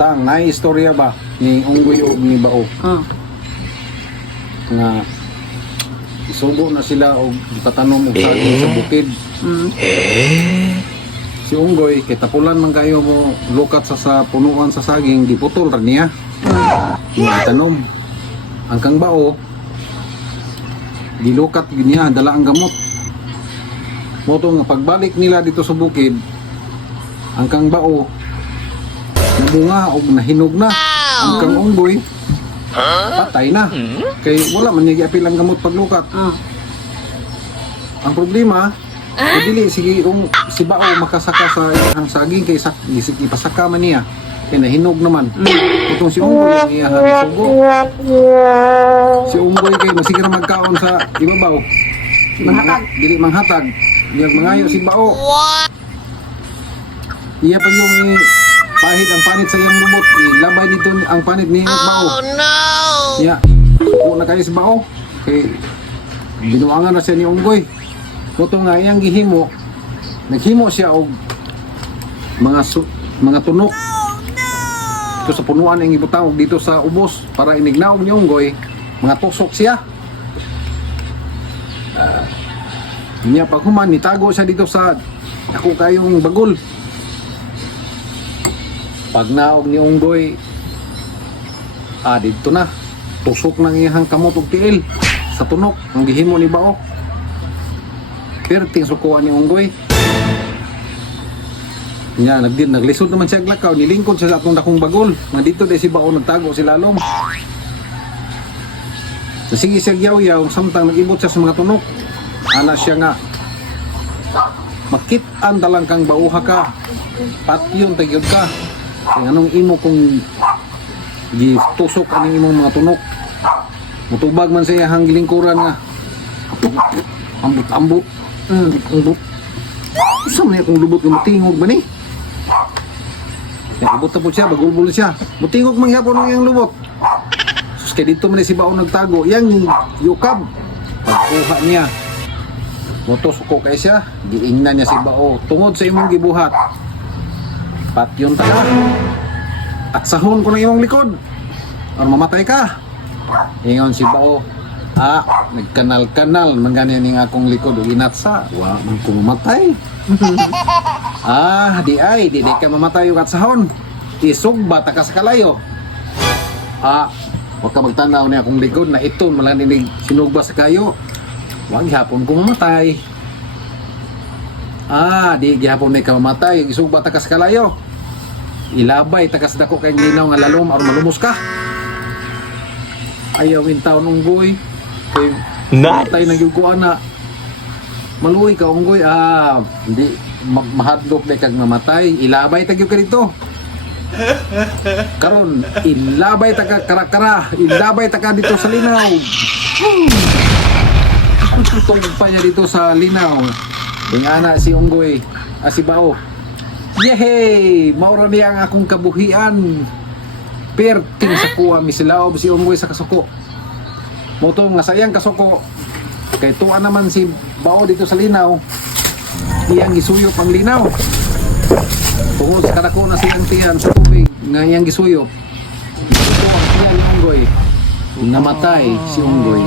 Tang, istorya ba ni Unggoy o ni Bao nga isubo na sila og tatanom og saging sa bukid. Si Unggoy kay tapulan man kayo mo lukat sa punuan sa saging, giputol ra niya. Tanom. Ang kang Bao gilukat niya, dala ang gamot. Moto nga pagbalik nila dito sa bukid, ang kang Bao nabunga o nahinog na. Ang kang Unggoy patay na. Kay wala man niya giapil ang gamot paglukat. Ang problema, dili si Bao makasaka sa ang saging kay ipasaka man niya. Kay nahinog naman. Itong si Unggoy ang iyahan sugo. Si Unggoy kay masigira magkaon sa ibabaw. Dili manghatag. Dili mangayo si Bao. Iya pa yung pahit ang panit sa iyang lubot, ilabay dito ang panit ni Bao. Oh no! Yeah. Suko na kayo si Bao. Kay binuangan na siya ni Unggoy. Kuto nga iyang gihimo, naghimo siya og mga tunok. Ito sa punuan ang ibutang dito sa ubos para inignaw ni Unggoy, mga tusok siya. Niya pag human, nitago siya dito sa ako kayong bagol. Pag naog ni Unggoy, dito na, tusok ng iyang kamot ug tiil sa tunok, ang gihimo ni Bao. Perting sukuan ni Unggoy. Nya naglisod naman siya glakaw, nilingkod siya sa atong dakong bagol. Nga dito dai si Bao nagtago si lalong. So, sige siya yaw-yaw, samtang nag-ibot siya sa mga tunok. Ana siya nga, makit-an dalang kang bauha ka, patyon tagyod ka. Ang anong imo kung gitusok ang imong mga tunok. Mutubag man sa iyang gilingkuran nga. Ambot. Ambot. Usa man akong lubot nga matingog ba ni? Abot na po siya, bagulbul siya. Mutingog man gyapon ang iyang lubot. Sus kay dito man si Bao nagtago. Yang yukab. Pagkuha niya. Motosuko kay siya. Giingnan niya si Bao. Tungod sa imong gibuhat. Patyon ta ka. At sahon ko ng imong likod. Or mamatay ka. Ingon si Bao, nagkanal-kanal man ganyan yung akong likod o inatsa. Wa man ko mamatay. Di ka mamatay yung at sahon. Isugba ta ka sa kalayo. Wag ka magtanaw niya akong likod na ito malaninig sinugba sa kayo. Wag hapon ko mamatay. Di gihapon na ka mamatay. Isugba ta ka sa kalayo. Ilabay ta ka sa dako kay linaw nga lalom or malumos ka. Ayawin taon Unggoy. Kay mamatay na gyud ko ana. Maluoy ka Unggoy. Hindi mahadlok na kag mamatay. Ilabay ta gyud ka dito. Karon ilabay ta ka kara-kara. Ilabay ta ka dito sa linaw. Tungkol pa niya dito sa linaw. Yung ana si Unggoy, si Bao. Yehey! Maura niya ang akong kabuhian. Perting sa kuha, misilaob si Unggoy sa kasuko. Motong nga sayang kasuko. Kay tuwa naman si Bao dito sa linaw. Iyang gisuyop ang linaw. Tungkol sa kadako na siyang tiyan sa tubig nga iyang gisuyop. Ito ang tiyan ni Unggoy. Namatay si Unggoy.